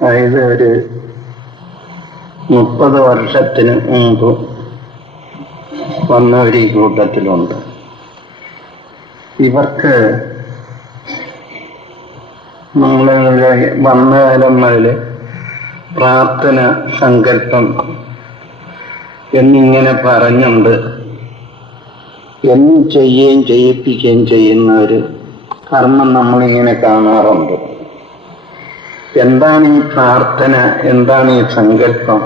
അതായത് ഒരു 30 വർഷത്തിന് മുമ്പ് വന്നവർ ഈ കൂട്ടത്തിലുണ്ട്. ഇവർക്ക് നമ്മളുടെ വന്ന കാലങ്ങളിൽ പ്രാർത്ഥന, സങ്കല്പം എന്നിങ്ങനെ പറഞ്ഞുണ്ട് എന്നും ചെയ്യുകയും ചെയ്യിപ്പിക്കുകയും ചെയ്യുന്ന ഒരു കർമ്മം നമ്മളിങ്ങനെ കാണാറുണ്ട്. എന്താണ് ഈ പ്രാർത്ഥന, എന്താണ് ഈ സങ്കല്പം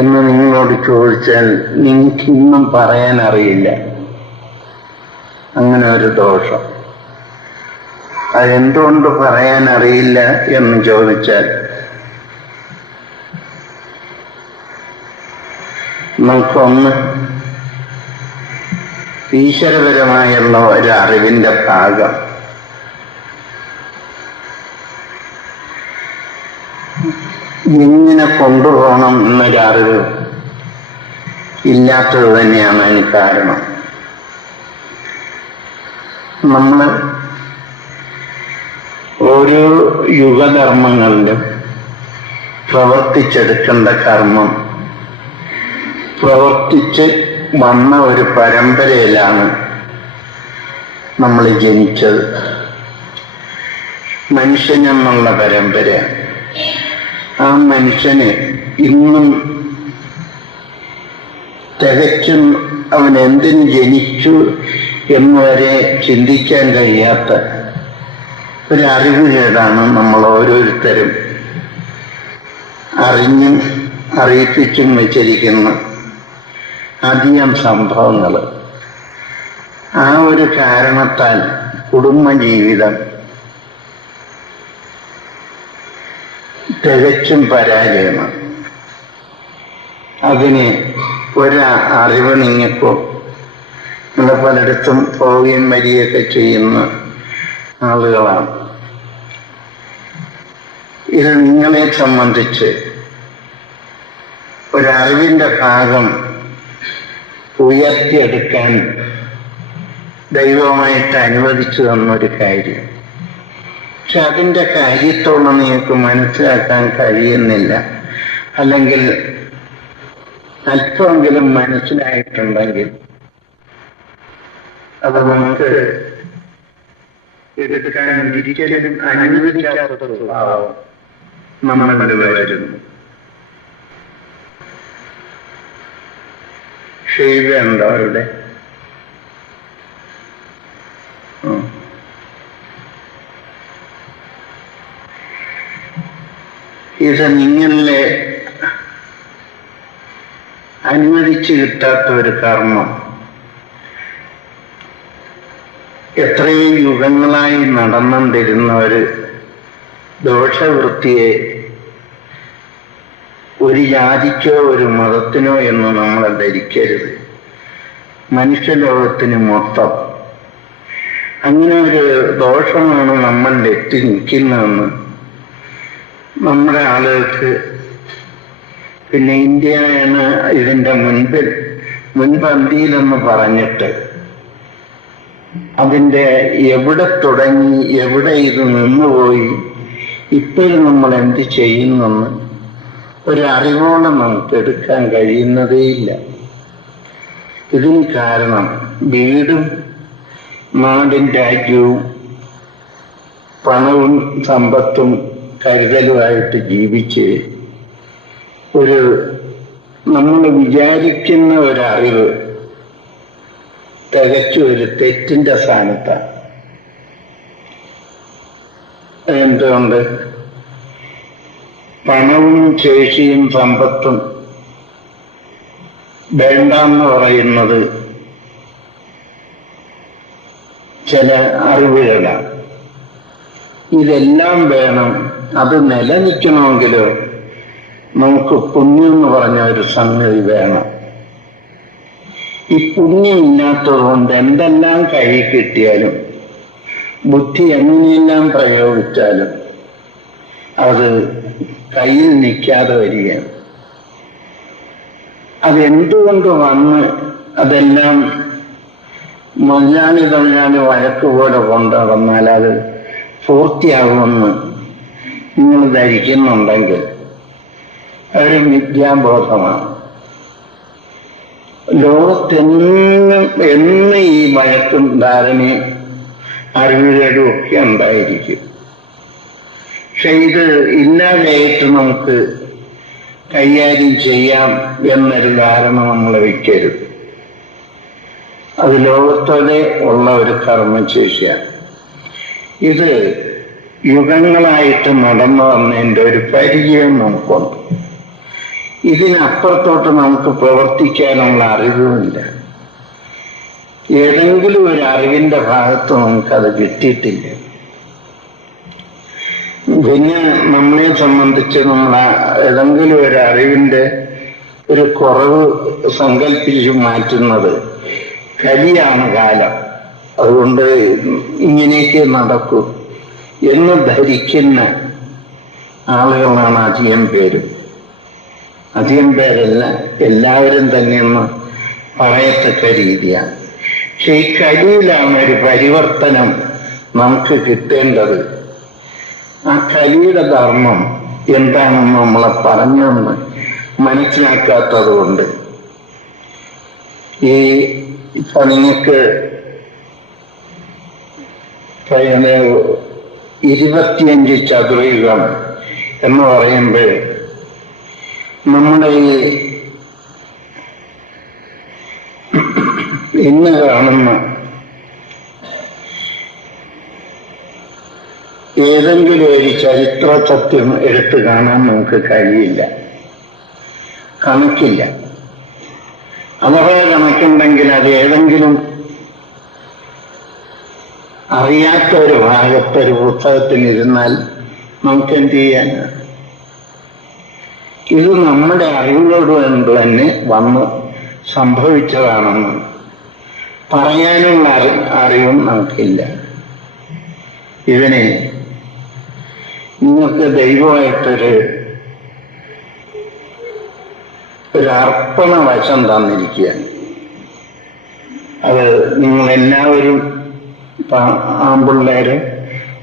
എന്ന് നിങ്ങളോട് ചോദിച്ചാൽ നിങ്ങൾക്ക് ഇന്നും പറയാൻ അറിയില്ല. അങ്ങനെ ഒരു ദോഷം. അതെന്തുകൊണ്ട് പറയാൻ അറിയില്ല എന്ന് ചോദിച്ചാൽ, നമുക്കൊന്ന് ഈശ്വരപരമായുള്ള ഒരു അറിവിന്റെ ഭാഗം എങ്ങനെ കൊണ്ടുപോകണം എന്നൊരറിവ് ഇല്ലാത്തത് തന്നെയാണ് അതിന് കാരണം. നമ്മൾ ഓരോ യുഗധർമ്മങ്ങളിലും പ്രവർത്തിച്ചെടുക്കേണ്ട കർമ്മം പ്രവർത്തിച്ച് വന്ന ഒരു പരമ്പരയിലാണ് നമ്മൾ ജനിച്ചത്. മനുഷ്യനെന്നുള്ള പരമ്പര. ആ മനുഷ്യന് ഇന്നും തികച്ചും അവൻ എന്തിന് ജനിച്ചു എന്നുവരെ ചിന്തിക്കാൻ കഴിയാത്ത ഒരറിവുകേടാണ് നമ്മൾ ഓരോരുത്തരും അറിഞ്ഞും അറിയിപ്പിച്ചും വെച്ചിരിക്കുന്ന അധികം സംഭവങ്ങൾ. ആ ഒരു കാരണത്താൽ കുടുംബജീവിതം തികച്ചും പരാജയമാണ്. അതിന് ഒരറിവ് നിങ്ങൾക്കോ, നിങ്ങൾ പലയിടത്തും പോവുകയും വരികയൊക്കെ ചെയ്യുന്ന ആളുകളാണ്. ഇത് നിങ്ങളെ സംബന്ധിച്ച് ഒരറിവിന്റെ ഭാഗം ഉയർത്തിയെടുക്കാൻ ദൈവമായിട്ട് അനുവദിച്ചു തന്നൊരു കാര്യം. പക്ഷെ അതിൻ്റെ കാര്യത്തോളം നിങ്ങൾക്ക് മനസ്സിലാക്കാൻ കഴിയുന്നില്ല. അല്ലെങ്കിൽ അല്പമെങ്കിലും മനസ്സിലായിട്ടുണ്ടെങ്കിൽ അത് നമുക്ക് എടുക്കാൻ ഒരിക്കലും അനുവദിക്കാത്ത സ്വഭാവം നമ്മളിൽ വരുന്നു. ക്ഷേപുണ്ടോ അവരുടെ? ഇത് നിങ്ങളെ അനുവദിച്ചു കിട്ടാത്ത ഒരു കർമ്മം എത്രയും യുഗങ്ങളായി നടന്നുകൊണ്ടിരുന്ന ഒരു ദോഷവൃത്തിയെ ഒരു ജാതിക്കോ ഒരു മതത്തിനോ എന്ന് നമ്മളെ ധരിക്കരുത്. മനുഷ്യലോകത്തിന് മൊത്തം അങ്ങനെ ഒരു ദോഷമാണ് നമ്മളിൽ എത്തി നിൽക്കുന്നതെന്ന് നമ്മുടെ ആളുകൾക്ക്, പിന്നെ ഇന്ത്യയാണ് ഇതിൻ്റെ മുൻപന്തിയിലെന്ന് പറഞ്ഞിട്ട് അതിൻ്റെ എവിടെ തുടങ്ങി എവിടെ ഇത് നിന്നുപോയി ഇപ്പോഴും നമ്മൾ എന്ത് ചെയ്യുന്നെന്ന് ഒരറിവോളം നമുക്ക് എടുക്കാൻ കഴിയുന്നതേയില്ല. ഇതിന് കാരണം വീടും നാടും രാജ്യവും പണവും സമ്പത്തും കരുതലുമായിട്ട് ജീവിച്ച് നമ്മൾ വിചാരിക്കുന്ന ഒരറിവ് തികച്ചും ഒരു തെറ്റിന്റെ സ്ഥാനത്താണ്. എന്തുകൊണ്ട്? പണവും ശേഷിയും സമ്പത്തും വേണ്ടെന്ന് പറയുന്നത് ചില അറിവുകളാണ്. ഇതെല്ലാം വേണം. അത് നിലനിൽക്കണമെങ്കിലോ നമുക്ക് പുണ്യം എന്ന് പറഞ്ഞ ഒരു സംഗതി വേണം. ഈ പുണ്യം ഇല്ലാത്തത് കൊണ്ട് എന്തെല്ലാം കൈ കിട്ടിയാലും ബുദ്ധി എങ്ങനെയെല്ലാം പ്രയോഗിച്ചാലും അത് കയ്യിൽ നിൽക്കാതെ വരികയാണ്. അതെന്തുകൊണ്ട് വന്ന് അതെല്ലാം തൊഴിലാളി വഴക്ക് പോലെ കൊണ്ടുനടന്നാൽ അത് പൂർത്തിയാകുമെന്ന് നിങ്ങൾ ധരിക്കുന്നുണ്ടെങ്കിൽ ഒരു മിഥ്യാബോധമാണ്. ലോകത്തെന്നും എന്ന് ഈ വഴക്കും ധാരണയും അറിവുകളും ഒക്കെ ഉണ്ടായിരിക്കും. പക്ഷെ ഇത് ഇല്ലാതെയായിട്ട് നമുക്ക് കൈകാര്യം ചെയ്യാം എന്നൊരു ധാരണ നമ്മൾ വയ്ക്കരുത്. അത് ലോകത്തോടെ ഉള്ള ഒരു കർമ്മശേഷിയാണ്. ഇത് യുഗങ്ങളായിട്ട് നടന്നു വന്നതിൻ്റെ ഒരു പരിചയം നമുക്കുണ്ട്. ഇതിനപ്പുറത്തോട്ട് നമുക്ക് പ്രവർത്തിക്കാനുള്ള അറിവുമില്ല. ഏതെങ്കിലും ഒരു അറിവിന്റെ ഭാഗത്ത് നമുക്കത് കിട്ടിയിട്ടില്ല. പിന്നെ നമ്മളെ സംബന്ധിച്ച് നമ്മൾ ഏതെങ്കിലും ഒരു അറിവിന്റെ ഒരു കുറവ് സങ്കല്പിച്ചു മാറ്റുന്നത് കലിയാണ് കാലം, അതുകൊണ്ട് ഇങ്ങനെയൊക്കെ നടക്കൂ എന്ന് ധരിക്കുന്ന ആളുകളാണ് അധികം പേരും. അധികം പേരല്ല, എല്ലാവരും തന്നെയെന്ന് പറയത്തക്ക രീതിയാണ്. പക്ഷെ ഈ കലിയിലാണ് ഒരു പരിവർത്തനം നമുക്ക് കിട്ടേണ്ടത്. ആ കലിയുടെ ധർമ്മം എന്താണെന്ന് നമ്മളെ പറഞ്ഞൊന്ന് മനസ്സിലാക്കാത്തത് കൊണ്ട് ഈ ഇപ്പൊ നിങ്ങൾക്ക് 25 ചതുരയുഗം എന്ന് പറയുമ്പോൾ നമ്മുടെ ഈ ഇന്ന് കാണുന്ന ഏതെങ്കിലും ഒരു ചരിത്ര സത്യം എടുത്തു കാണാൻ നമുക്ക് കഴിയില്ല, കണക്കില്ല. അഥവാ കണക്കുണ്ടെങ്കിൽ അത് ഏതെങ്കിലും അറിയാത്ത ഒരു ഭാഗത്തൊരു പുസ്തകത്തിനിരുന്നാൽ നമുക്ക് എന്ത് ചെയ്യാനാണ്? ഇത് നമ്മുടെ അറിവുകളോട് കൊണ്ട് തന്നെ വന്ന് സംഭവിച്ചതാണെന്ന് പറയാനുള്ള അറിവും നമുക്കില്ല. ഇതിനെ നിങ്ങൾക്ക് ദൈവമായിട്ടൊരു അർപ്പണ വശം തന്നിരിക്കുകയാണ്. അത് നിങ്ങളെല്ലാവരും ആൺപിള്ളേരും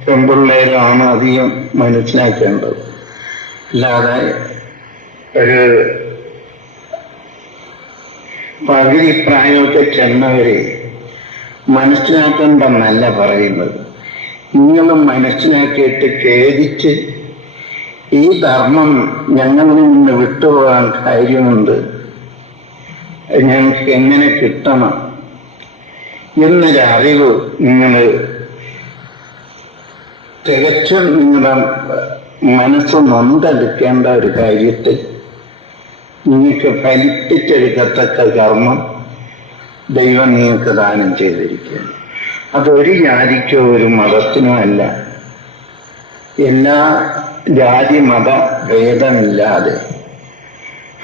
പെൺപിള്ളേരും ആണ് അധികം മനസ്സിലാക്കേണ്ടത്. അല്ലാതെ ഒരു പകുതി പ്രായമൊക്കെ ചെന്നവരെ മനസ്സിലാക്കണ്ടെന്നല്ല പറയുന്നത്. നിങ്ങളും മനസ്സിലാക്കിയിട്ട് ഖേദിച്ച് ഈ ധർമ്മം ഞങ്ങളിൽ നിന്ന് വിട്ടുപോകാൻ കാര്യമുണ്ട്, ഞങ്ങൾക്ക് എങ്ങനെ കിട്ടണം എന്നൊരറിവ് നിങ്ങൾ തികച്ചും നിങ്ങളുടെ മനസ്സ് നൊന്തെടുക്കേണ്ട ഒരു കാര്യത്തിൽ നിങ്ങൾക്ക് ഫലിപ്പിച്ചെടുക്കത്തക്ക കർമ്മം ദൈവം നിങ്ങൾക്ക് ദാനം ചെയ്തിരിക്കുകയാണ്. അതൊരു ജാതിക്കോ ഒരു മതത്തിനോ അല്ല. എല്ലാ ജാതി മത ഭേദമില്ലാതെ.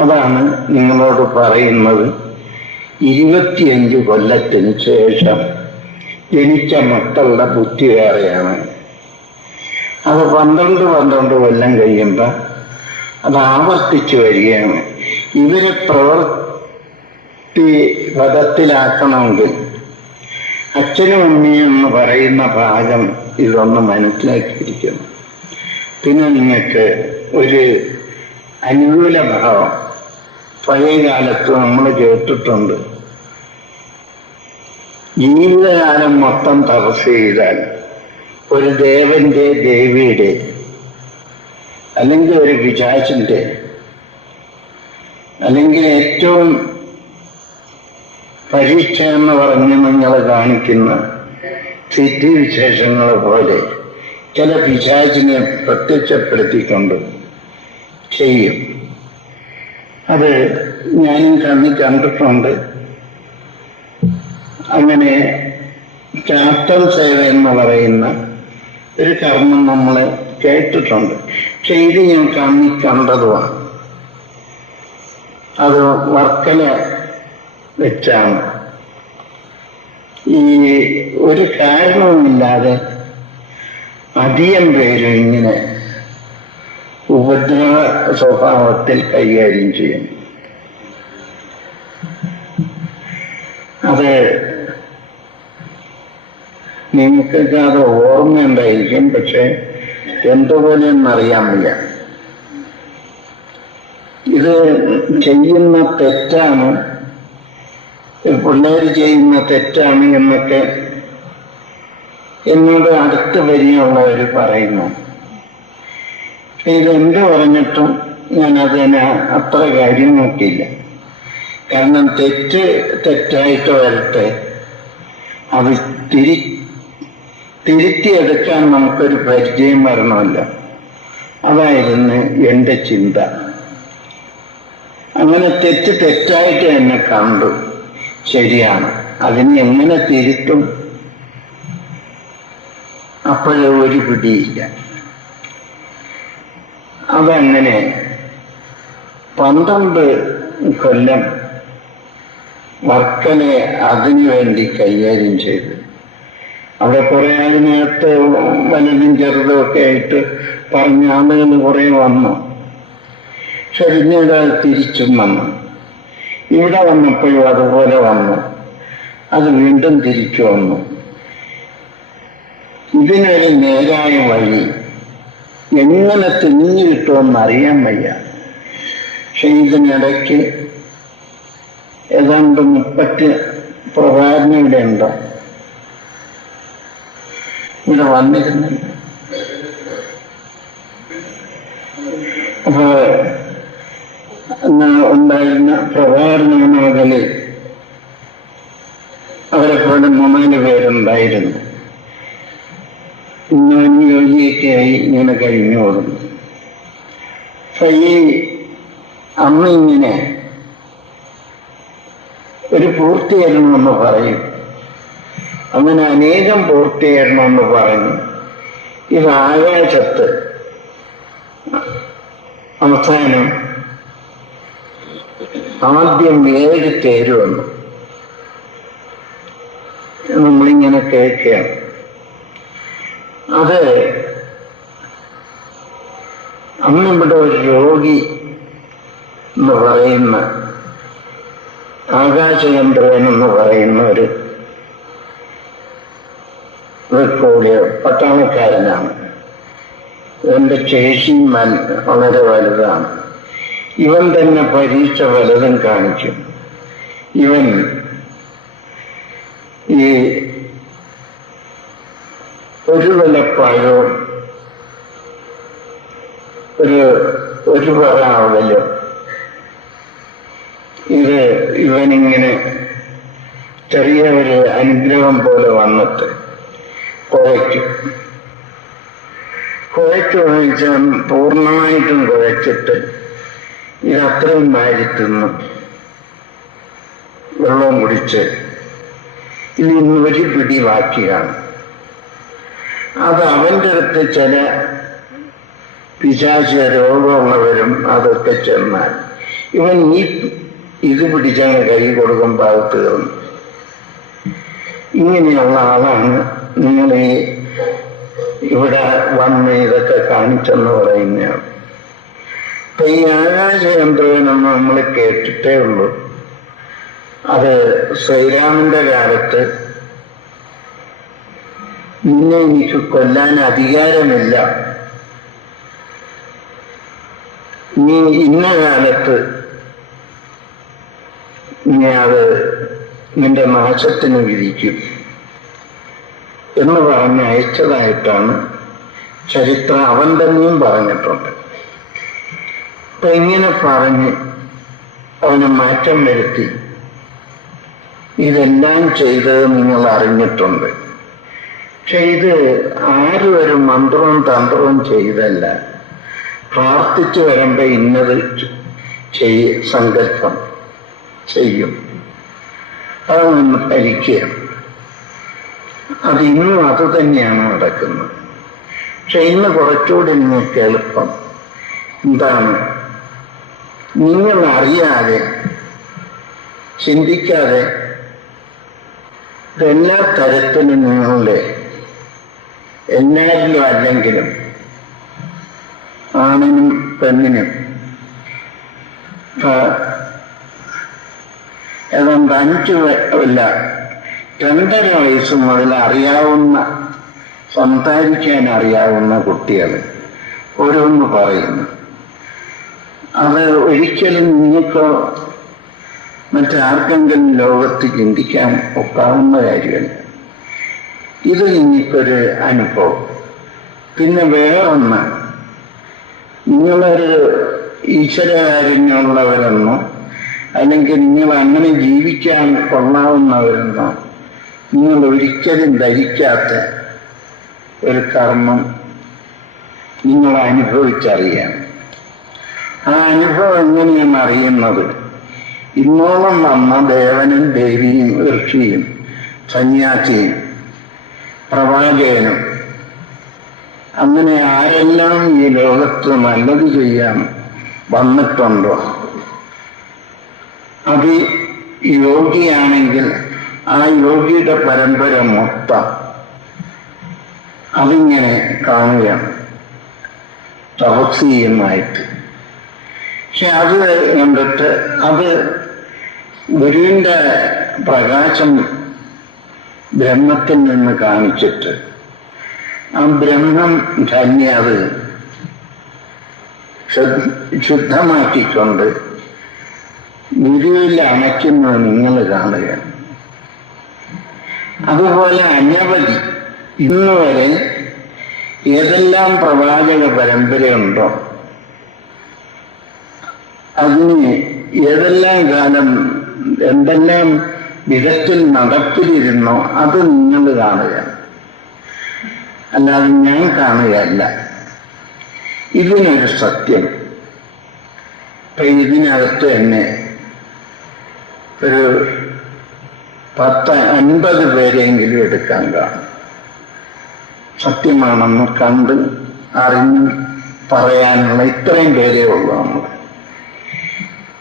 അതാണ് നിങ്ങളോട് പറയുന്നത്. 25 കൊല്ലത്തിന് ശേഷം ജനിച്ച മക്കളുടെ ബുദ്ധി വേറെയാണ്. അത് 12 കൊല്ലം കഴിയുമ്പോൾ അത് ആവർത്തിച്ചു വരികയാണ്. ഇവരെ പ്രവൃത്തി പദത്തിലാക്കണമെങ്കിൽ അച്ഛനും അമ്മയും എന്ന് പറയുന്ന ഭാഗം ഇതൊന്ന് മനസ്സിലാക്കിയിരിക്കുന്നു. പിന്നെ നിങ്ങൾക്ക് ഒരു അനുകൂല ഭാവം പഴയ കാലത്ത് നമ്മൾ കേട്ടിട്ടുണ്ട്. ജീവിതകാലം മൊത്തം തപസ് ചെയ്താൽ ഒരു ദേവന്റെ ദേവിയുടെ അല്ലെങ്കിൽ ഒരു പിശാചിന്റെ അല്ലെങ്കിൽ ഏറ്റവും പരീക്ഷ എന്ന് പറഞ്ഞ് നിങ്ങൾ കാണിക്കുന്ന സിദ്ധിവിശേഷങ്ങൾ പോലെ ചില പിശാചിനെ പ്രത്യക്ഷപ്പെടുത്തിക്കൊണ്ട് ചെയ്യും. അത് ഞാനും കണ്ടിട്ടുണ്ട്. അങ്ങനെ ചാത്തൻ സേവ എന്ന് പറയുന്ന ഒരു കർമ്മം നമ്മൾ കേട്ടിട്ടുണ്ട്. പക്ഷെ ഇത് ഞാൻ കണ്ടതുമാണ്. അത് വർക്കല വെച്ചാണ്. ഈ ഒരു കാരണവുമില്ലാതെ അധികം പേരും ഇങ്ങനെ ഉപദ്രവ സ്വഭാവത്തിൽ കൈകാര്യം ചെയ്യും. അത് നിങ്ങൾക്കൊക്കെ അത് ഓർമ്മയുണ്ടായിരിക്കും. പക്ഷെ എന്തുപോലെയെന്നറിയാൻ വയ്യ. ഇത് ചെയ്യുന്ന തെറ്റാണ്, പിള്ളേർ ചെയ്യുന്ന തെറ്റാണ് എന്നൊക്കെ എന്നോട് അടുത്ത് വരികയുള്ളവർ പറയുന്നു. ഇതെന്ത് പറഞ്ഞിട്ടും ഞാൻ അതിനെ അത്ര കാര്യം നോക്കിയില്ല. കാരണം തെറ്റായിട്ട് വരട്ടെ, അത് തിരുത്തിയെടുക്കാൻ നമുക്കൊരു പരിചയം വരണമല്ലോ. അതായിരുന്നു എൻ്റെ ചിന്ത. അങ്ങനെ തെറ്റായിട്ട് എന്നെ കണ്ടു. ശരിയാണ്, അതിനെ എങ്ങനെ തിരുത്തും? അപ്പോഴേ ഒരു പിടിയില്ല. അതങ്ങനെ 12 കൊല്ലം വർക്കനെ അതിനു വേണ്ടി കൈകാര്യം ചെയ്തു. അവിടെ കുറെ അതിനകത്ത് വലുതും ചെറുതും ഒക്കെ ആയിട്ട് പറഞ്ഞ ആളുകൾ കുറെ വന്നു. പക്ഷെ പിന്നീട് അത് തിരിച്ചും വന്നു. ഇവിടെ വന്നപ്പോഴും അതുപോലെ വന്നു. അത് വീണ്ടും തിരിച്ചു വന്നു. ഇതിനൊരു നേരായ വഴി എങ്ങനെ തിരിഞ്ഞു കിട്ടുമെന്ന് അറിയാൻ വയ്യ. പക്ഷെ ഇതിനിടയ്ക്ക് ഏതാണ്ട് 30 പ്രഭാകരൻ ഇവിടെ ഉണ്ടോ? ഇവിടെ വന്നിരുന്നില്ല. അപ്പൊ ഉണ്ടായിരുന്ന പ്രഭാകരനാകലിൽ അവരെ പോലെ 3-4 പേരുണ്ടായിരുന്നു. ഇന്നും ജോലിയൊക്കെയായി ഇങ്ങനെ കഴിഞ്ഞു കൊടുന്നു. ഈ അമ്മ ഇങ്ങനെ ഒരു പൂർത്തീകരണമെന്ന് പറയും. അങ്ങനെ അനേകം പൂർത്തീകരണമെന്ന് പറഞ്ഞു. ഇത് ആകാശത്ത് അവസാനം ആദ്യം 7 തേര് വന്നു. നമ്മളിങ്ങനെ കേൾക്കുകയാണ്. അത് അന്നിവിടെ ഒരു രോഗി എന്ന് പറയുന്ന ആകാശചന്ദ്രൻ എന്ന് പറയുന്ന ഒരു കൂടിയ പട്ടാളക്കാരനാണ്. ഇവന്റെ ശേഷി വളരെ വലുതാണ്. ഇവൻ തന്നെ പരീക്ഷ പലതും കാണിക്കും. ഇവൻ ഈ ഒരു വിലപ്പഴവും ഒരു പറയാവല്ലോ ഇവനിങ്ങനെ ചെറിയ ഒരു അനുഗ്രഹം പോലെ വന്നിട്ട് കുഴച്ചു വാങ്ങിച്ചാൽ പൂർണ്ണമായിട്ടും കുഴച്ചിട്ട് ഇതത്രയും വാരി വെള്ളം കുടിച്ച് ഇനി 1 പിടി ബാക്കിയാണ്. അത് അവൻ്റെ അടുത്ത് ചില പിശാച രോഗമുള്ളവരും അതൊക്കെ ചെന്നാൽ ഇവൻ ഇത് പിടിച്ചാണ് കൈ കൊടുക്കുമ്പോൾ അത് തീർന്നു. ഇങ്ങനെയുള്ള ആളാണ് നിങ്ങൾ ഇവിടെ വന്ന് ഇതൊക്കെ കാണിച്ചെന്ന് പറയുന്നതാണ്. അപ്പൊ ഈ ആകാശചന്ദ്രനെന്ന് നമ്മൾ കേട്ടിട്ടേ ഉള്ളൂ. അത് ശ്രീരാമന്റെ കാലത്ത് നിന്നെ എനിക്ക് കൊല്ലാൻ അധികാരമില്ല, നീ ഇന്ന കാലത്ത് നീ അത് നിന്റെ നാശത്തിന് വിധിക്കും എന്ന് പറഞ്ഞ് അയച്ചതായിട്ടാണ് ചരിത്രം. അവൻ തന്നെയും പറഞ്ഞിട്ടുണ്ട്. അപ്പൊ ഇങ്ങനെ പറഞ്ഞ് അവന് മാറ്റം വരുത്തി ഇതെല്ലാം ചെയ്തത് നിങ്ങൾ അറിഞ്ഞിട്ടുണ്ട്. പക്ഷെ ഇത് ആരും ഒരു മന്ത്രവും തന്ത്രവും ചെയ്തല്ല. പ്രാർത്ഥിച്ചു വരുമ്പോ ഇന്നത് സങ്കല്പം ചെയ്യും, അത് നിന്ന് ഭരിക്കുക. അതിന്നും അത് തന്നെയാണ് നടക്കുന്നത്. പക്ഷെ ഇന്ന് കുറച്ചുകൂടി നിങ്ങൾക്ക് എളുപ്പം എന്താണ്, നിങ്ങൾ അറിയാതെ ചിന്തിക്കാതെ എല്ലാ തരത്തിലും നിങ്ങളുടെ എല്ലാവരിലും അല്ലെങ്കിലും ആണിനും പെണ്ണിനും ഏതാണ്ട് 2.5 വയസ്സ് മുതൽ അറിയാവുന്ന സംസാരിക്കാൻ അറിയാവുന്ന കുട്ടികൾ ഓരോന്ന് പറയുന്നു. അത് ഒരിക്കലും നിങ്ങൾക്ക് മറ്റാർക്കെങ്കിലും ലോകത്ത് ചിന്തിക്കാൻ ഒക്കാവുന്ന കാര്യമല്ല. ഇത് നിങ്ങൾക്കൊരു അനുഭവം. പിന്നെ വേറൊന്ന്, നിങ്ങളൊരു ഈശ്വരകാരുണ്യമുള്ളവരെന്നോ അല്ലെങ്കിൽ നിങ്ങൾ അങ്ങനെ ജീവിക്കാൻ കൊള്ളാവുന്നവരെന്നോ നിങ്ങൾ ഒരിക്കലും ധരിക്കാത്ത ഒരു കർമ്മം നിങ്ങൾ അനുഭവിച്ചറിയാം. ആ അനുഭവം എങ്ങനെയാണ് അറിയുന്നത്? ഇന്നോളം വന്ന ദേവനും ദേവിയും ഋഷിയും സന്യാസിയും പ്രവാചകനും അങ്ങനെ ആരെല്ലാം ഈ ലോകത്ത് നല്ലത് ചെയ്യാൻ വന്നിട്ടുണ്ടോ, അത് യോഗിയാണെങ്കിൽ ആ യോഗിയുടെ പരമ്പര മൊത്തം അതിങ്ങനെ കാണുകയാണ് തപസ്യമായിട്ട്. പക്ഷെ അത് കണ്ടിട്ട് അത് ഗുരുവിൻ്റെ പ്രകാശം ബ്രഹ്മത്തിൽ നിന്ന് കാണിച്ചിട്ട് ആ ബ്രഹ്മം തന്നെ അത് ശുദ്ധമാക്കിക്കൊണ്ട് ഗുരുവിൽ അണയ്ക്കുന്നത് നിങ്ങൾ കാണുകയാണ്. അതുപോലെ അനവധി ഇന്ന് വരെ ഏതെല്ലാം പ്രവാചക പരമ്പരയുണ്ടോ അതിന് ഏതെല്ലാം കാലം എന്തെല്ലാം വിധത്തിൽ നടപ്പിലിരുന്നോ അത് നിങ്ങൾ കാണുകയാണ്, അല്ലാതെ ഞാൻ കാണുകയല്ല. ഇതിനൊരു സത്യം. ഇപ്പൊ ഇതിനകത്ത് തന്നെ ഒരു 10-50 പേരെങ്കിലും എടുക്കാൻ കാണും. സത്യമാണെന്ന് കണ്ട് അറിഞ്ഞ് പറയാനുള്ള ഇത്രയും പേരേ ഉള്ളൂ നമ്മൾ.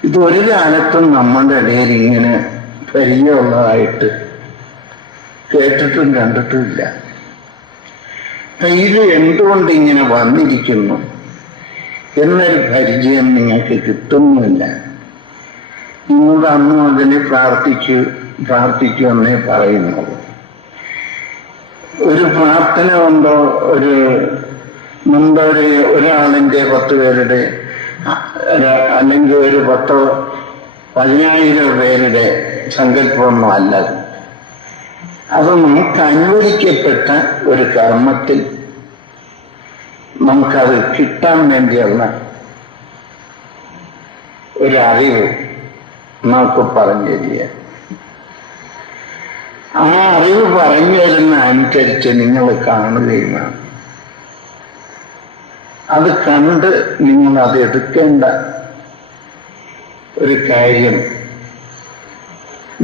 ഇത് ഒരു കാലത്തും നമ്മുടെ ഇടയിൽ ഇങ്ങനെ പരിചയമുള്ളതായിട്ട് കേട്ടിട്ടും കണ്ടിട്ടുമില്ല. ഇത് എന്തുകൊണ്ട് ഇങ്ങനെ വന്നിരിക്കുന്നു എന്നൊരു പരിചയം നിങ്ങൾക്ക് കിട്ടുന്നുമില്ല. നിങ്ങൾ അന്ന് അതിനെ പ്രാർത്ഥിക്കുമെന്നേ പറയുന്നുള്ളൂ. ഒരു പ്രാർത്ഥന കൊണ്ടോ മുമ്പ് ഒരാളിൻ്റെ 10 പേരുടെ അല്ലെങ്കിൽ ഒരു 10,000 പേരുടെ സങ്കല്പമൊന്നും അല്ലത്. അത് നമുക്ക് അനുവദിക്കപ്പെട്ട ഒരു കർമ്മത്തിൽ നമുക്കത് കിട്ടാൻ വേണ്ടിയുള്ള ഒരു അറിവ് നമുക്ക് പറഞ്ഞു തരിക. ആ അറിവ് പറഞ്ഞു തരുന്ന അനുസരിച്ച് നിങ്ങൾ കാണുകയും വേണം. അത് കണ്ട് നിങ്ങൾ അത് എടുക്കേണ്ട ഒരു കാര്യം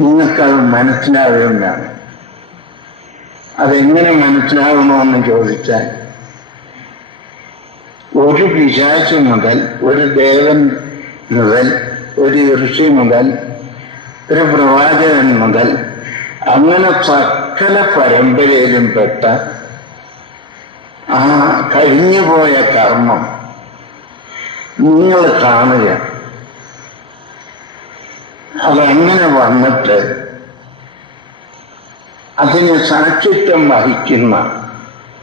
നിങ്ങൾക്കത് മനസ്സിലാവുകയും വേണം. അതെങ്ങനെ മനസ്സിലാകണമെന്ന് ചോദിച്ചാൽ, ഒരു പിശാച് മുതൽ, ഒരു ദേവൻ മുതൽ, ഒരു ഋഷി മുതൽ, ഒരു പ്രവാചകൻ മുതൽ, അങ്ങനെ സകല പരമ്പരയിലും പെട്ട ആ കഴിഞ്ഞുപോയ കർമ്മം നിങ്ങൾ കാണുക. അതങ്ങനെ വന്നിട്ട് അതിന് സാക്ഷിത്വം വഹിക്കുന്ന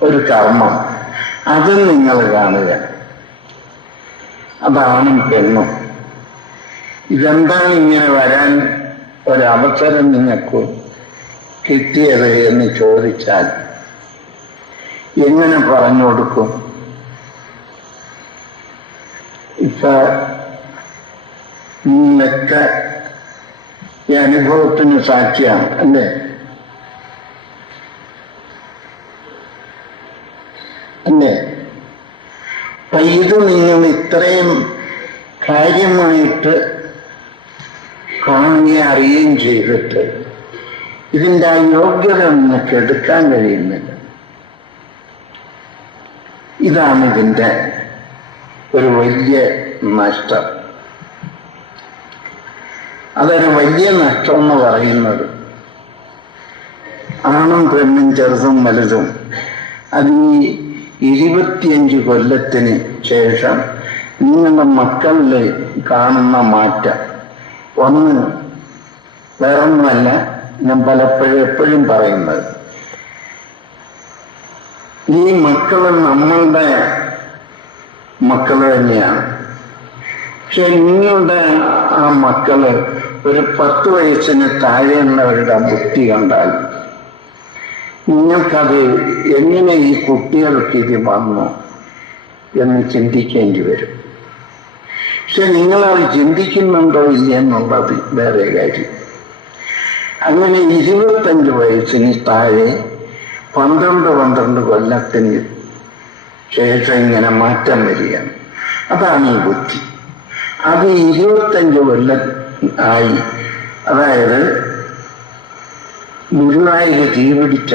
ഒരു കർമ്മം അത് നിങ്ങൾ കാണുക. അതാണും പെണ്ണും. ഇതെന്താണ് ഇങ്ങനെ വരാൻ ഒരവസരം നിങ്ങൾക്ക് കിട്ടിയത് എന്ന് ചോദിച്ചാൽ എങ്ങനെ പറഞ്ഞു കൊടുക്കും? ഇപ്പൊ നിങ്ങളൊക്കെ ഈ അനുഭവത്തിന് സാക്ഷിയാണ് അല്ലേ? അല്ലേ? അപ്പൊ ഇത് നിങ്ങൾ ഇത്രയും കാര്യമായിട്ട് കാണുകയും അറിയുകയും ചെയ്തിട്ട് ഇതിൻ്റെ ആ യോഗ്യത നിങ്ങൾക്ക് എടുക്കാൻ കഴിയുന്നില്ല. ഇതാണ് ഇതിൻ്റെ ഒരു വലിയ നഷ്ടം. അതൊരു വലിയ നഷ്ടം എന്ന് പറയുന്നത് ആണും പെണ്ണും ചെറുതും വലുതും അത് ഈ 25 കൊല്ലത്തിന് ശേഷം നിങ്ങളുടെ മക്കളിൽ കാണുന്ന മാറ്റം ഒന്ന് വേറൊന്നുമല്ല. ഞാൻ എപ്പോഴും പറയുന്നത് ഈ മക്കള് നമ്മളുടെ മക്കള് തന്നെയാണ്. പക്ഷെ നിങ്ങളുടെ ആ മക്കള് ഒരു 10 വയസ്സിന് താഴെയുള്ളവരുടെ ബുദ്ധി കണ്ടാൽ നിങ്ങൾക്കത് എങ്ങനെ ഈ കുട്ടികൾക്ക് ഇത് വന്നു എന്ന് ചിന്തിക്കേണ്ടി വരും. പക്ഷെ നിങ്ങളത് ചിന്തിക്കുന്നുണ്ടോ ഇല്ലെന്നുള്ളത് വേറെ കാര്യം. അങ്ങനെ 25 വയസ്സിന് താഴെ 12 കൊല്ലത്തിന് ശേഷം ഇങ്ങനെ മാറ്റം വരികയാണ്. അതാണ് ഈ ബുദ്ധി. അത് 25 കൊല്ലം ആയി. അതായത് ഗുരുവായൂർ തീ പിടിച്ച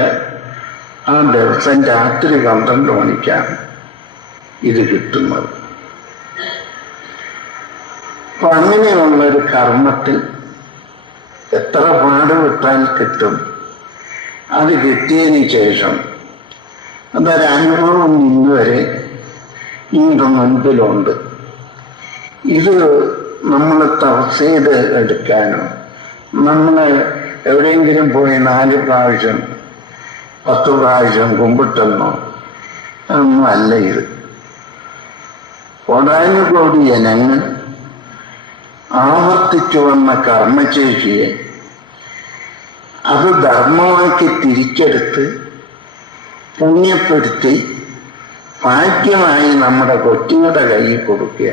ആ ദിവസം രാത്രി 12 മണിക്കാണ് ഇത് കിട്ടുന്നത്. അപ്പൊ അങ്ങനെയുള്ളൊരു കർമ്മത്തിൽ എത്ര പാടുപെട്ടാൽ കിട്ടും. അത് കിട്ടിയതിന് ശേഷം അതൊരനുഭവം ഇന്നുവരെ ഇതിൻ്റെ മുൻപിലുണ്ട്. ഇത് നമ്മൾ തപസ്സെയ്ത് എടുക്കാനോ നമ്മൾ എവിടെയെങ്കിലും പോയി 4 പ്രാവശ്യം 10 പ്രാവശ്യം കുമ്പിട്ടെന്നോ ഒന്നും അല്ല. ഇത് കോടാനുകോടി ജനങ്ങൾ ആവർത്തിച്ചു വന്ന കർമ്മശേഷിയെ അത് ധർമ്മമാക്കി തിരിച്ചെടുത്ത് പുണ്യപ്പെടുത്തി ഭാഗ്യമായി നമ്മുടെ കൊച്ചുങ്ങളുടെ കയ്യിൽ കൊടുക്കുക.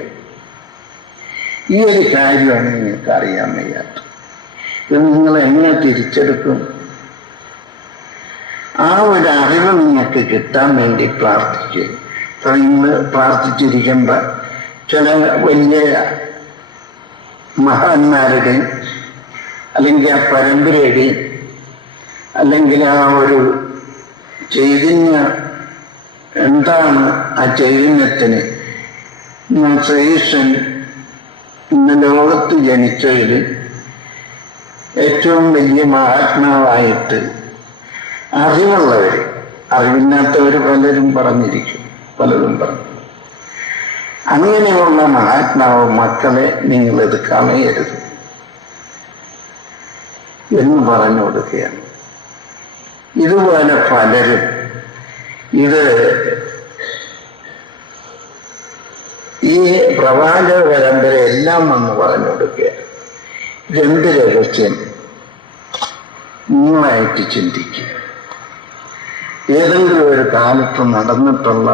ഈ ഒരു കാര്യമാണ് നിങ്ങൾക്ക് അറിയാൻ വയ്യാത്ത. ഇത് നിങ്ങൾ എങ്ങനെ തിരിച്ചെടുക്കും? ആ ഒരു അറിവ് നിങ്ങൾക്ക് കിട്ടാൻ വേണ്ടി പ്രാർത്ഥിക്കുക. നിങ്ങൾ പ്രാർത്ഥിച്ചിരിക്കുമ്പോൾ ചില വലിയ മഹാന്മാരുടെയും അല്ലെങ്കിൽ ആ പരമ്പരയുടെയും അല്ലെങ്കിൽ ആ ഒരു ചൈതന്യം എന്താണ്, ആ ചൈതന്യത്തിന് ശ്രീകൃഷ്ണൻ ഇന്ന് ലോകത്ത് ജനിച്ചതിൽ ഏറ്റവും വലിയ മഹാത്മാവായിട്ട് അറിവുള്ളവർ, അറിവില്ലാത്തവർ പലരും പറഞ്ഞിരിക്കും, പലതും പറഞ്ഞു. അങ്ങനെയുള്ള മഹാത്മാവ് മക്കളെ നിങ്ങളിത് കളയരുത് എന്ന് പറഞ്ഞു കൊടുക്കുകയാണ്. ഇതുപോലെ പലരും ഇത് ഈ പ്രവാചക പരമ്പര എല്ലാം വന്ന് പറഞ്ഞു കൊടുക്കുകയാണ്. ഇതെന്ത് രഹസ്യം നിങ്ങളായിട്ട് ചിന്തിക്കുക. ഏതെങ്കിലും ഒരു കാലത്ത് നടന്നിട്ടുള്ള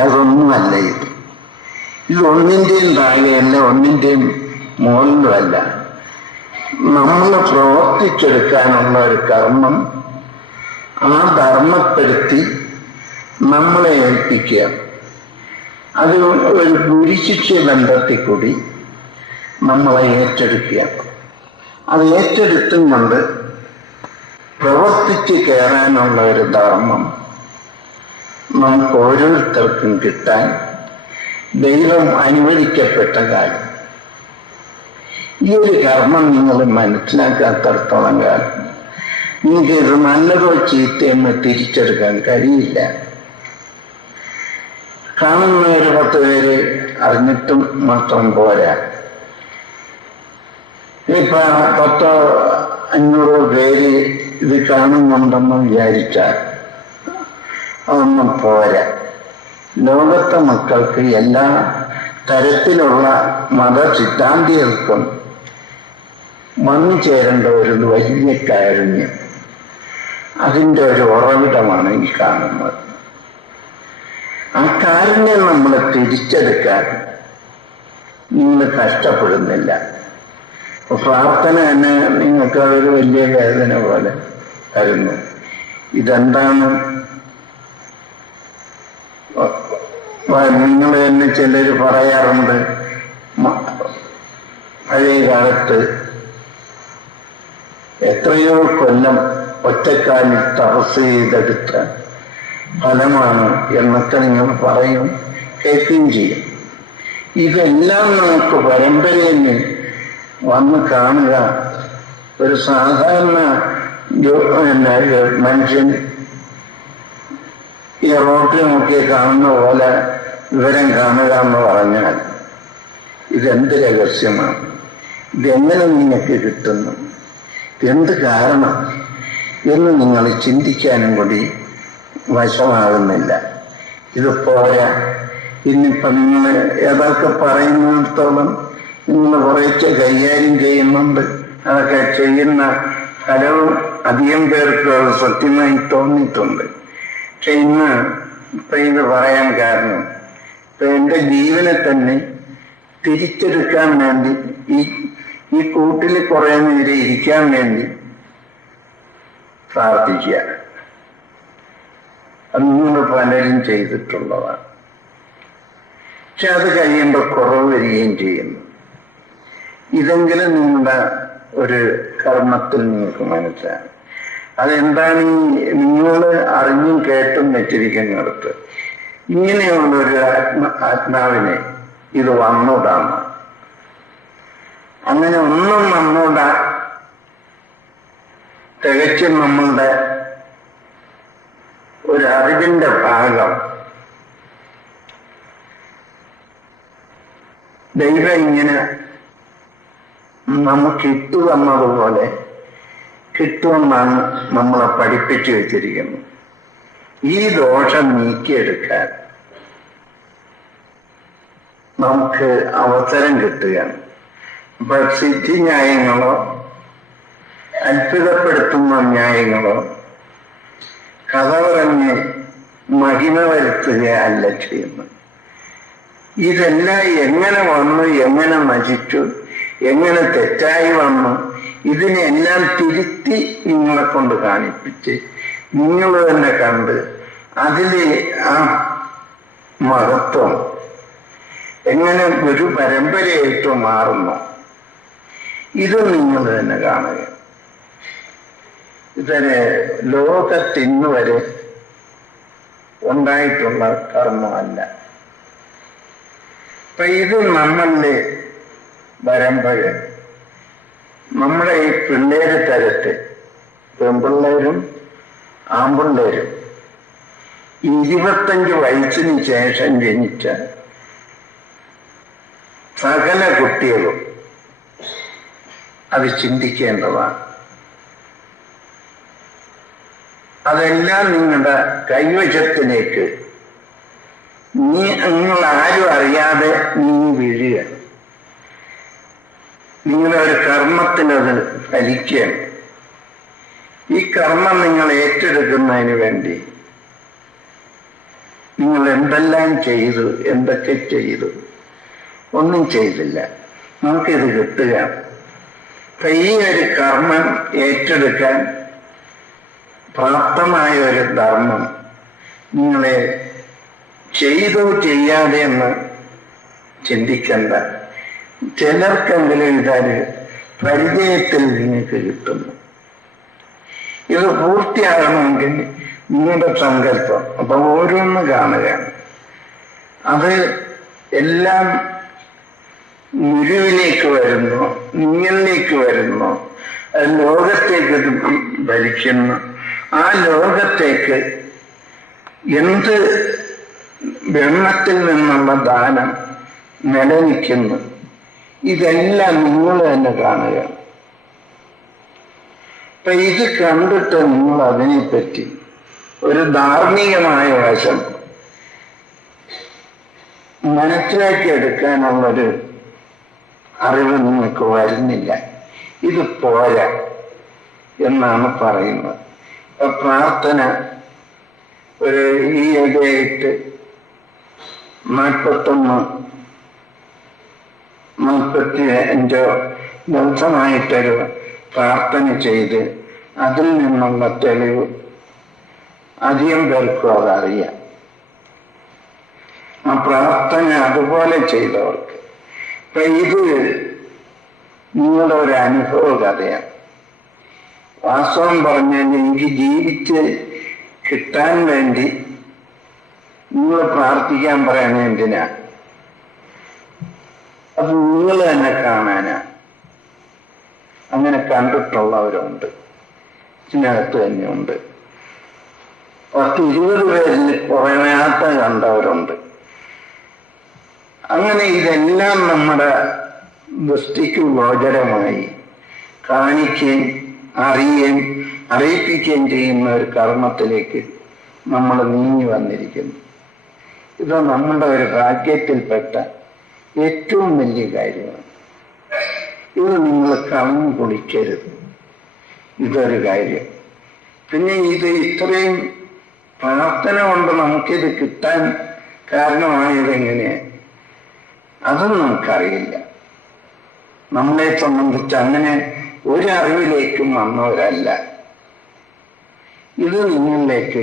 ഏതൊന്നുമല്ല ഇത്. ഇതൊന്നിൻ്റെയും താഴെയല്ല, ഒന്നിൻ്റെയും മുകളിലുമല്ല. നമ്മൾ പ്രവർത്തിച്ചെടുക്കാനുള്ള ഒരു കർമ്മം ആ ധർമ്മപ്പെടുത്തി നമ്മളെ ഏൽപ്പിക്കുക. അത് ഒരു ഗുരുശിക്ഷ ബന്ധത്തിൽ കൂടി നമ്മളെ ഏറ്റെടുക്കുക. അത് ഏറ്റെടുത്തും കൊണ്ട് പ്രവർത്തിച്ച് കയറാനുള്ള ഒരു ധർമ്മം നമുക്ക് ഓരോരുത്തർക്കും കിട്ടാൻ ദൈവം അനുവദിക്കപ്പെട്ട കാലം. ഈ ഒരു കർമ്മം നിങ്ങൾ മനസ്സിലാക്കാത്തടത്തോളം കാലം നിങ്ങൾക്ക് ഇത് നല്ലതോ ചീത്തയെന്ന് തിരിച്ചെടുക്കാൻ കഴിയില്ല. കാണുന്ന ഒരു 10 പേര് അറിഞ്ഞിട്ടും മാത്രം പോരാ. ഇപ്പൊ 100-500 പേര് ഇത് കാണുന്നുണ്ടെന്ന് വിചാരിച്ചാൽ അതൊന്നും പോരാ. ലോകത്തെ മക്കൾക്ക് എല്ലാ തരത്തിലുള്ള മതസിദ്ധാന്തികൾക്കും വന്നു ചേരേണ്ട ഒരു വലിയ കാരുണ്യം, അതിൻ്റെ ഒരു ഉറവിടമാണ് ഈ കാണുന്നത്. ആ കാരുണ്യം നമ്മൾ തിരിച്ചെടുക്കാൻ നിങ്ങൾ കഷ്ടപ്പെടുന്നില്ല. പ്രാർത്ഥന തന്നെ നിങ്ങൾക്ക് അതൊരു വലിയ വേദന പോലെ തരുന്നു. ഇതെന്താണ്? നിങ്ങൾ തന്നെ ചിലർ പറയാറുണ്ട്, പഴയ കാലത്ത് എത്രയോ കൊല്ലം ഒറ്റക്കാലിൽ തപസ് ചെയ്തെടുത്ത ഫലമാണ് എന്നൊക്കെ നിങ്ങൾ പറയും, കേൾക്കുകയും ചെയ്യും. ഇതെല്ലാം നമുക്ക് പരമ്പരയിൽ വന്ന് കാണുക. ഒരു സാധാരണ മനുഷ്യൻ ഈ റോട്ടിൽ നോക്കി കാണുന്ന പോലെ വിവരം കാണുക എന്ന് പറഞ്ഞാൽ ഇതെന്ത് രഹസ്യമാണ്? ഇതെങ്ങനെ നിങ്ങൾക്ക് കിട്ടുന്നു? എന്ത് കാരണം എന്ന് നിങ്ങൾ ചിന്തിക്കാനും കൂടി വശമാകുന്നില്ല. ഇത് പോരാ. ഇന്നിപ്പോ നിങ്ങൾ ഏതൊക്കെ പറയുന്നിടത്തോളം നിങ്ങൾ കുറേശ്ശെ കൈകാര്യം ചെയ്യുന്നുണ്ട്. അതൊക്കെ ചെയ്യുന്ന ഫലവും അധികം പേർക്ക് അത് സത്യമായി തോന്നിയിട്ടുണ്ട്. പക്ഷെ ഇപ്പൊ ഇത് പറയാൻ കാരണം, ഇപ്പൊ എന്റെ ജീവനെ തന്നെ തിരിച്ചെടുക്കാൻ വേണ്ടി ഈ കൂട്ടിൽ കുറെ നേരം ഇരിക്കാൻ വേണ്ടി പ്രാർത്ഥിക്കുക. അത് നിങ്ങൾ പലരും ചെയ്തിട്ടുള്ളതാണ്. പക്ഷെ അത് കഴിയുമ്പോൾ കുറവ് വരികയും ചെയ്യുന്നു. ഇതെങ്കിലും നിങ്ങളുടെ ഒരു കർമ്മത്തിൽ നിങ്ങൾക്ക് മനസ്സിലാകും. അതെന്താണ് നിങ്ങൾ അറിഞ്ഞും കേട്ടും വെച്ചിരിക്കുന്നിടത്ത് ഇങ്ങനെയുള്ളൊരു ആത്മാവിനെ ഇത് വന്നൂടാണ്. അങ്ങനെ ഒന്നും വന്നൂടാ. തികച്ചും നമ്മളുടെ ഒരു അറിവിന്റെ ഭാഗം ദൈവം ഇങ്ങനെ നമുക്ക് ഇട്ടു തന്നതുപോലെ കിട്ടുമെന്നാണ് നമ്മളെ പഠിപ്പിച്ചു വെച്ചിരിക്കുന്നത്. ഈ ദോഷം നീക്കിയെടുക്കാൻ നമുക്ക് അവസരം കിട്ടുകയാണ്. അപ്പൊ സിദ്ധി ന്യായങ്ങളോ അത്ഭുതപ്പെടുത്തുന്ന ന്യായങ്ങളോ കഥ പറഞ്ഞ് മഹിമ വരുത്തുകയല്ല ചെയ്യുന്നത്. ഇതെല്ലാം എങ്ങനെ വന്നു, എങ്ങനെ നശിച്ചു, എങ്ങനെ തെറ്റായി വന്നു, ഇതിനെല്ലാം തിരുത്തി നിങ്ങളെ കൊണ്ട് കാണിപ്പിച്ച് നിങ്ങൾ തന്നെ കണ്ട് അതിലെ ആ മഹത്വം എങ്ങനെ ഒരു പരമ്പരയായിട്ട് മാറുന്നു, ഇത് നിങ്ങൾ തന്നെ കാണുക. ഇതൊരു ലോകത്തിന്ന് വരെ ഉണ്ടായിട്ടുള്ള കർമ്മമല്ല. അപ്പൊ ഇത് നമ്മളുടെ പരമ്പര, നമ്മുടെ ഈ പിള്ളേര് തരത്ത് പെൺപിള്ളേരും ആൺപിള്ളേരും 25 വയസ്സിന് ശേഷം ജനിച്ച സകല കുട്ടികളും അത് ചിന്തിക്കേണ്ടതാണ്. അതെല്ലാം നിങ്ങളുടെ കൈവശത്തിലേക്ക് നിങ്ങൾ ആരും അറിയാതെ വീഴുക. നിങ്ങളൊരു കർമ്മത്തിനത് ഫലിക്കുകയാണ്. ഈ കർമ്മം നിങ്ങൾ ഏറ്റെടുക്കുന്നതിന് വേണ്ടി നിങ്ങൾ എന്തെല്ലാം ചെയ്തു, എന്തൊക്കെ ചെയ്തു? ഒന്നും ചെയ്തില്ല. നമുക്കിത് കിട്ടുകയാണ്. അപ്പൊ ഈ ഒരു കർമ്മം ഏറ്റെടുക്കാൻ പ്രാപ്തമായ ഒരു ധർമ്മം നിങ്ങളെ ചെയ്തോ ചെയ്യാതെ എന്ന് ചിന്തിക്കണ്ട. ചിലർക്കെങ്കിലും ഇതൊരു പരിചയത്തിൽ നിങ്ങൾക്ക് കിട്ടുന്നു. ഇത് പൂർത്തിയാകണമെങ്കിൽ നിങ്ങളുടെ സങ്കല്പം അപ്പൊ ഓരോന്ന് കാണുകയാണ്. അത് എല്ലാം ഗുരുവിലേക്ക് വരുന്നു, നിങ്ങളിലേക്ക് വരുന്നു, ലോകത്തേക്ക് ഭരിക്കുന്നു. ആ ലോകത്തേക്ക് എന്ത് ബ്രഹ്മത്തിൽ നിന്നുള്ള ദാനം നിലനിൽക്കുന്നു, ഇതെല്ലാം നിങ്ങൾ തന്നെ കാണുക. അപ്പൊ ഇത് കണ്ടിട്ട് നിങ്ങൾ അതിനെപ്പറ്റി ഒരു ധാർമ്മികമായ വശം മനസ്സിലാക്കിയെടുക്കാനുള്ളൊരു അറിവ് നിങ്ങൾക്ക് വരുന്നില്ല. ഇത് പോരാ എന്നാണ് പറയുന്നത്. അപ്പൊ പ്രാർത്ഥന ഒരു ഈ ഇടയായിട്ട് 41-45 ദിവസമായിട്ടൊരു പ്രാർത്ഥന ചെയ്ത് അതിൽ നിന്നുള്ള തെളിവ് അധികം പേർക്കും അതറിയാം. ആ പ്രാർത്ഥന അതുപോലെ ചെയ്തവർക്ക്. അപ്പൊ ഇത് നിങ്ങളുടെ ഒരു അനുഭവ കഥയാണ്. വാസ്തവം പറഞ്ഞാൽ എനിക്ക് ജീവിച്ച് കിട്ടാൻ വേണ്ടി നിങ്ങൾ പ്രാർത്ഥിക്കാൻ പറയണ എന്തിനാ? അത് നിങ്ങൾ തന്നെ കാണാനാ. അങ്ങനെ കണ്ടിട്ടുള്ളവരുണ്ട്, ഇതിനകത്ത് തന്നെയുണ്ട്. 10-20 പേരിൽ കുറയാത്ത കണ്ടവരുണ്ട്. അങ്ങനെ ഇതെല്ലാം നമ്മുടെ ദൃഷ്ടിക്ക് ഗോചരമായി കാണിക്കുകയും അറിയുകയും അറിയിപ്പിക്കുകയും ചെയ്യുന്ന ഒരു കർമ്മത്തിലേക്ക് നമ്മൾ നീങ്ങി വന്നിരിക്കുന്നു. ഇത് നമ്മുടെ ഒരു ഭാഗ്യത്തിൽപ്പെട്ട ഏറ്റവും വലിയ കാര്യമാണ്. ഇത് നിങ്ങൾ കളഞ്ഞു കുളിക്കരുത്. ഇതൊരു കാര്യം. പിന്നെ ഇത് ഇത്രയും പ്രാർത്ഥന കൊണ്ട് നമുക്കിത് കിട്ടാൻ കാരണമായത് എങ്ങനെയാണ്, അതും നമുക്കറിയില്ല. നമ്മളെ സംബന്ധിച്ച് അങ്ങനെ ഒരറിവിലേക്കും വന്നവരല്ല. ഇത് നിങ്ങളിലേക്ക്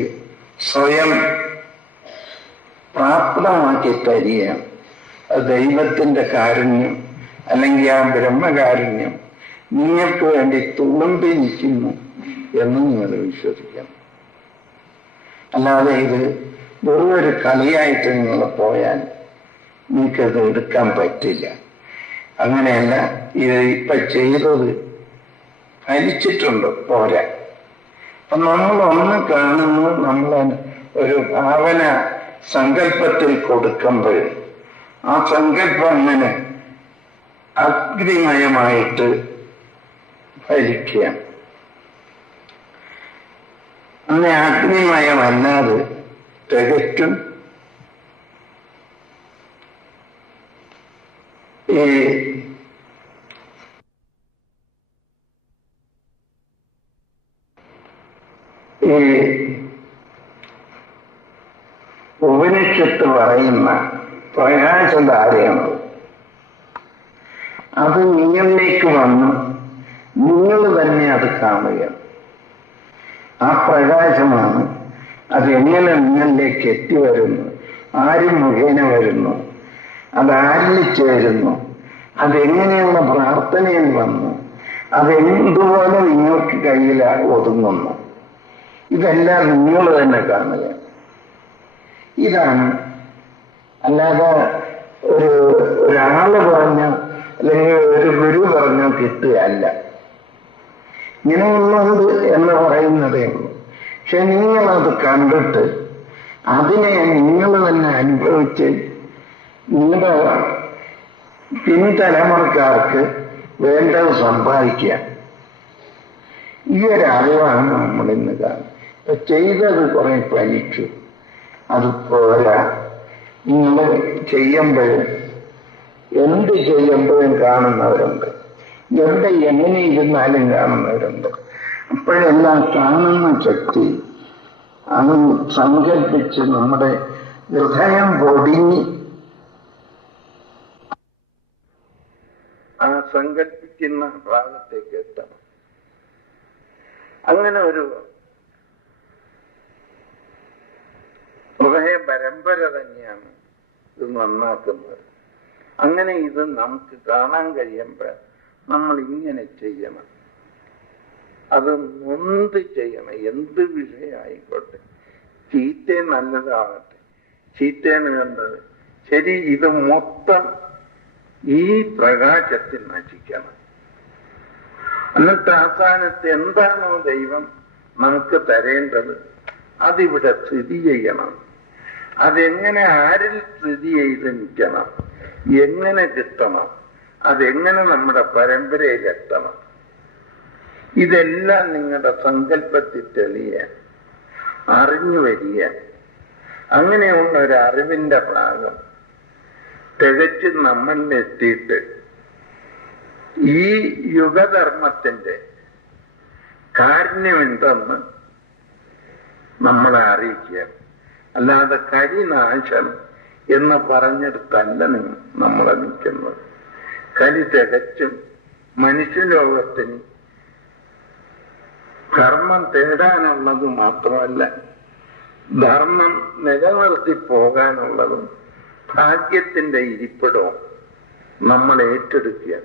സ്വയം പ്രാപ്തമാക്കി തരികയാണ്. അത് ദൈവത്തിൻ്റെ കാരുണ്യം അല്ലെങ്കിൽ ആ ബ്രഹ്മകാരുണ്യം നിങ്ങൾക്ക് വേണ്ടി തുളുമ്പി നിൽക്കുന്നു എന്ന് നിങ്ങൾ വിശ്വസിക്കണം. അല്ലാതെ ഇത് വെറും ഒരു കളിയായിട്ട് നിങ്ങൾ പോയാൽ നിങ്ങൾക്കത് എടുക്കാൻ പറ്റില്ല. അങ്ങനെയല്ല, ഇത് ഇപ്പൊ ചെയ്തത് ഫലിച്ചിട്ടുണ്ട്, പോരാ. അപ്പൊ നമ്മളൊന്ന് കാണുന്നു, നമ്മൾ ഒരു ഭാവന സങ്കല്പത്തിൽ കൊടുക്കുമ്പോൾ ആ സങ്കല്പം അങ്ങനെ അഗ്നിമയമായിട്ട് ഫലിക്കുക. അങ്ങനെ അഗ്നിമയമല്ലാതെ തികച്ചും ഈ ഉപനിഷത്ത് പറയുന്ന പ്രകാശധാരയാണ്. അത് നിങ്ങളിലേക്ക് വന്ന് നിങ്ങൾ തന്നെ അത് കാണുക. ആ പ്രകാശമാണ് അതെങ്ങനെ നിങ്ങളിലേക്ക് എത്തിവരുന്നു, ആരും മുഖേന വരുന്നു, അതാരിൽ ചേരുന്നു, അതെങ്ങനെയുള്ള പ്രാർത്ഥനയിൽ വന്നു, അതെന്തുപോലെ നിങ്ങൾക്ക് കയ്യിൽ ഒതുങ്ങുന്നു, ഇതെല്ലാം നിങ്ങൾ തന്നെ കാണുക. ഇതാണ്. അല്ലാതെ ഒരാള് പറഞ്ഞ അല്ലെങ്കിൽ ഒരു ഗുരു പറഞ്ഞോ കിട്ടുകയല്ല. ഇങ്ങനെയുള്ളത് എന്ന് പറയുന്നതേ ഉള്ളൂ. പക്ഷെ നിങ്ങളത് കണ്ടിട്ട് അതിനെ നിങ്ങൾ തന്നെ അനുഭവിച്ച് നിങ്ങളുടെ പിൻതലമുറക്കാർക്ക് വേണ്ടത് സമ്പാദിക്കുക. ഈ ഒരറിവാണ് നമ്മളിന്ന് കാണുന്നത്. ഇപ്പൊ ചെയ്തത് കുറെ ഫലിച്ചു, അത് പോരാ. നിങ്ങൾ ചെയ്യുമ്പോഴും എന്ത് ചെയ്യുമ്പോഴും കാണുന്നവരുണ്ട്, എങ്ങനെ ഇരുന്നാലും കാണുന്നവരുണ്ട്. അപ്പോഴെല്ലാം കാണുന്ന ശക്തി അത് സങ്കല്പിച്ച് നമ്മുടെ ഹൃദയം പൊടിഞ്ഞ് ആ സങ്കല്പിക്കുന്ന ഭാഗത്തേക്ക് എത്തണം. അങ്ങനെ ഒരു ഹൃദയ പരമ്പര തന്നെയാണ് ഇത് നന്നാക്കുന്നത്. അങ്ങനെ ഇത് നമുക്ക് കാണാൻ കഴിയുമ്പോൾ നമ്മൾ ഇങ്ങനെ ചെയ്യണം. അത് നൊന്ത് ചെയ്യണം. എന്ത് വിഷയമായിക്കോട്ടെ, ചീത്ത നല്ലതാകട്ടെ, ചീത്തേന് വേണ്ടത് ശരി, ഇത് മൊത്തം ഈ പ്രകാശത്തിൽ നശിക്കണം. എന്നിട്ട് അവസാനത്ത് എന്താണോ ദൈവം നമുക്ക് തരേണ്ടത് അതിവിടെ സ്ഥിതി ചെയ്യണം. അതെങ്ങനെ ആരിൽ സ്ഥിതി ചെയ്ത് നിൽക്കണം, എങ്ങനെ കിട്ടണം, അതെങ്ങനെ നമ്മുടെ പരമ്പരയിലെത്തണം, ഇതെല്ലാം നിങ്ങളുടെ സങ്കല്പത്തിൽ തെളിയാൻ, അറിഞ്ഞു വരിക. അങ്ങനെയുള്ള ഒരു അറിവിന്റെ ഭാഗം തികച്ചും നമ്മളിലെത്തിയിട്ട് ഈ യുഗധർമ്മത്തിന്റെ കാരുണ്യമെന്തെന്ന് നമ്മളെ അറിയിക്കുക. അല്ലാതെ കരിനാശം എന്ന് പറഞ്ഞെടുത്തല്ല നമ്മളെ നിൽക്കുന്നത്. കലി തികച്ചും മനുഷ്യലോകത്തിന് ധർമ്മം തേടാനുള്ളത് മാത്രമല്ല, ധർമ്മം നിലനിർത്തി പോകാനുള്ളതും ഭാഗ്യത്തിന്റെ ഇരിപ്പിടവും നമ്മൾ ഏറ്റെടുക്കുക.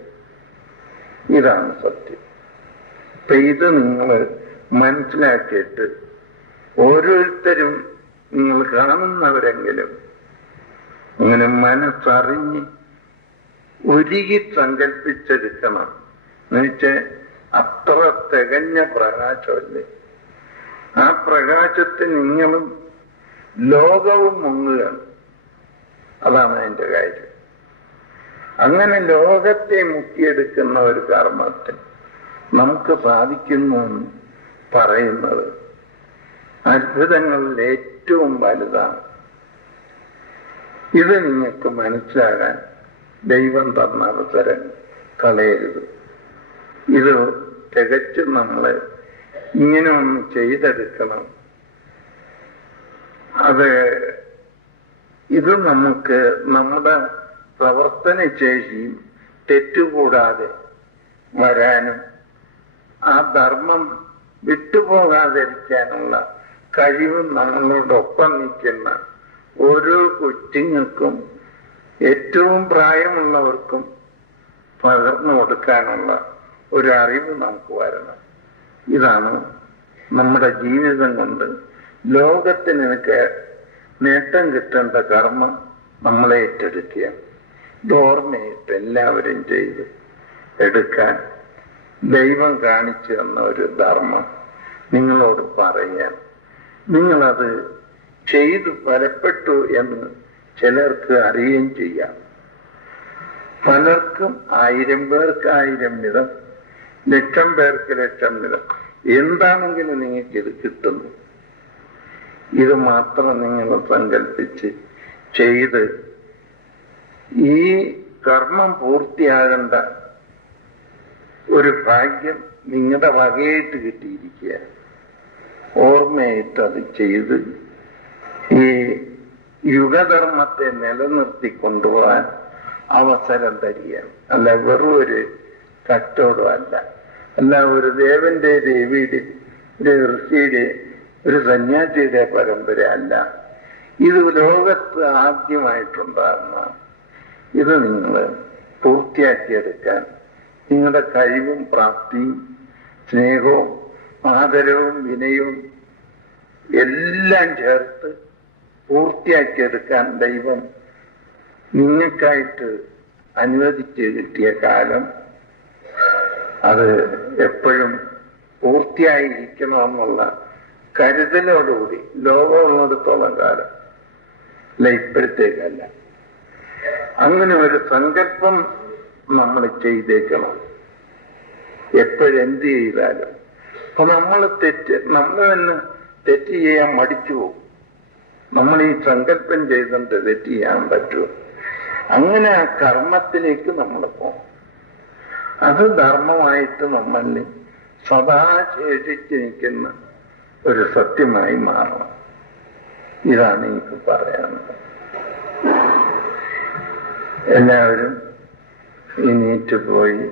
ഇതാണ് സത്യം. ഇപ്പൊ ഇത് നിങ്ങൾ മനസ്സിലാക്കിയിട്ട് ഓരോരുത്തരും, നിങ്ങൾ കാണുന്നവരെങ്കിലും അങ്ങനെ മനസ്സറിഞ്ഞ് ഒരുകി സങ്കല്പിച്ചെടുക്കണം. എന്നുവെച്ചാൽ അത്ര തികഞ്ഞ പ്രകാശമല്ലേ. ആ പ്രകാശത്തിൽ നിങ്ങളും ലോകവും മുങ്ങുകയാണ്. അതാണ് അതിൻ്റെ കാര്യം. അങ്ങനെ ലോകത്തെ മുക്കിയെടുക്കുന്ന ഒരു കർമ്മത്തിൽ നമുക്ക് സാധിക്കുന്നു എന്ന് പറയുന്നത് അത്ഭുതങ്ങളിൽ ഏറ്റവും വലുതാണ്. ഇത് നിങ്ങൾക്ക് മനസ്സിലാകാൻ ദൈവം തന്ന അവസരം കളയരുത്. ഇത് തികച്ചും നമ്മൾ ഇങ്ങനെ ഒന്ന് ചെയ്തെടുക്കണം. ഇത് നമുക്ക് നമ്മുടെ പ്രവർത്തന ശേഷിയും തെറ്റുകൂടാതെ വരാനും ആ ധർമ്മം വിട്ടുപോകാതിരിക്കാനുള്ള കഴിവും നമ്മളോടൊപ്പം നിൽക്കുന്ന ഓരോ കൊച്ചുങ്ങൾക്കും ഏറ്റവും പ്രായമുള്ളവർക്കും പകർന്നു കൊടുക്കാനുള്ള ഒരു അറിവ് നമുക്ക് വരണം. ഇതാണ് നമ്മുടെ ജീവിതം കൊണ്ട് ലോകത്തിന് നേട്ടം കിട്ടേണ്ട കർമ്മം നമ്മളെ ഏറ്റെടുക്കുക. ഇത് ഓർമ്മയിട്ട് എല്ലാവരും ചെയ്ത് എടുക്കാൻ ദൈവം കാണിച്ചു തന്ന ഒരു ധർമ്മം നിങ്ങളോട് പറയാൻ. നിങ്ങളത് ചെയ്തു ഫലപ്പെട്ടു എന്ന് ചിലർക്ക് അറിയുകയും ചെയ്യാം. പലർക്കും 1000 പേർക്ക് 1000 വിധം, 1,00,000 പേർക്ക് 1,00,000 വിധം എന്താണെങ്കിലും നിങ്ങൾക്ക് ഇത് കിട്ടുന്നു. ഇത് മാത്രം നിങ്ങൾ സങ്കല്പിച്ച് ചെയ്ത് ഈ കർമ്മം പൂർത്തിയാകേണ്ട ഒരു ഭാഗ്യം നിങ്ങളുടെ വകയായിട്ട് കിട്ടിയിരിക്കുക. ഓർമ്മയായിട്ട് അത് ചെയ്ത് ഈ യുഗധർമ്മത്തെ നിലനിർത്തി കൊണ്ടുപോകാൻ അവസരം തരികയാണ്. അല്ല വെറും ഒരു കച്ചവടമല്ല, അല്ല ഒരു ദേവന്റെ ദേവിയുടെ ഒരു ഋഷിയുടെ ഒരു സന്യാസിയുടെ പരമ്പര അല്ല. ഇത് ലോകത്ത് ആദ്യമായിട്ടുണ്ടാകുന്നതാണ്. ഇത് നിങ്ങൾ പൂർത്തിയാക്കിയെടുക്കാൻ നിങ്ങളുടെ കഴിവും പ്രാപ്തിയും സ്നേഹവും ആദരവും വിനയവും എല്ലാം ചേർത്ത് പൂർത്തിയാക്കിയെടുക്കാൻ ദൈവം നിങ്ങൾക്കായിട്ട് അനുവദിച്ച് കിട്ടിയ കാലം അത് എപ്പോഴും പൂർത്തിയായിരിക്കണമെന്നുള്ള കരുതലോടുകൂടി ലോകമുള്ളിടത്തോളം കാലം അല്ല, ഇപ്പോഴത്തേക്കല്ല. അങ്ങനെ ഒരു സങ്കല്പം നമ്മൾ ചെയ്തേക്കണം എപ്പോഴെന്ത് ചെയ്താലും. അപ്പൊ നമ്മൾ തന്നെ തെറ്റ് ചെയ്യാൻ മടിച്ചു പോകും. നമ്മൾ ഈ സങ്കല്പം ചെയ്തുകൊണ്ട് തെറ്റ് ചെയ്യാൻ പറ്റുമോ? അങ്ങനെ ആ കർമ്മത്തിലേക്ക് നമ്മൾ പോകും. അത് ധർമ്മമായിട്ട് നമ്മളിൽ സദാ ശേഷിച്ച് നിൽക്കുന്ന ഒരു സത്യമായി മാറണം. ഇതാണ് എനിക്ക് പറയാനുള്ളത്. എല്ലാവരും എണീറ്റ് പോയി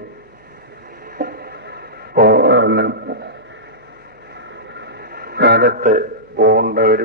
കാലത്ത് പോകേണ്ടവർ